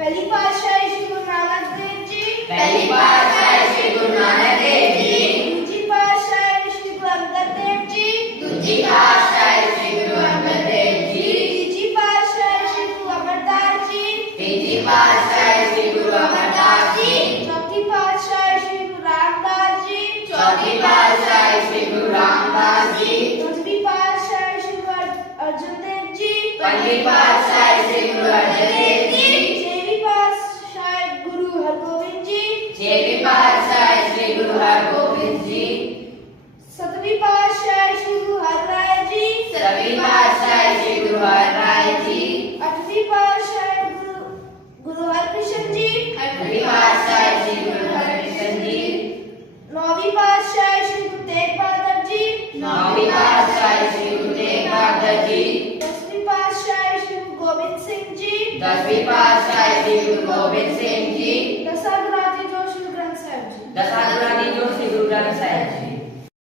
पहली पातशाही श्री गुरु नानक देव जी, पहली पातशाही श्री गुरु नानक देव जी, दूजी पातशाही श्री गुरु अंगद देव जी, दूजी पातशाही श्री गुरु अंगद देव जी, तीजी पातशाही श्री गुरु अमरदास जी, तीजी पातशाही श्री गुरु अमरदास जी, चौथी पातशाही श्री गुरु रामदास जी, चौथी पातशाही श्री गुरु रामदास जी, पांचवी पातशाही श्री गुरु अर्जुन देव जी, पंचवी पातशाही श्री गुरु अर्जन देव जी, छठवीं पातशाही गुरु हरगोविंद जी, छठवीं पातशाही श्री गुरु हरगोविंद जी, सातवीं पातशाही श्री गुरु हरराय जी, सतवीं पातशाही श्री गुरु हरराय जी, आठवीं पातशाही गुरु हरकृष्ण जी, आठवीं पातशाही श्री गुरु हरकृष्ण जी, नौवीं पातशाही श्री गुरु तेग बहादुर जी, नौवीं पातशाही श्री गुरु तेग बहादुर जी, दसवीं पातशाही श्री गुरु गोविंद सिंह जी, दसवीं पातशाही श्री गुरु गोविंद सिंह जी, दसागुराती जो श्री गुरु ग्रंथ साहिब जी। दसागुराती जो श्री गुरु ग्रंथ साहिब जी।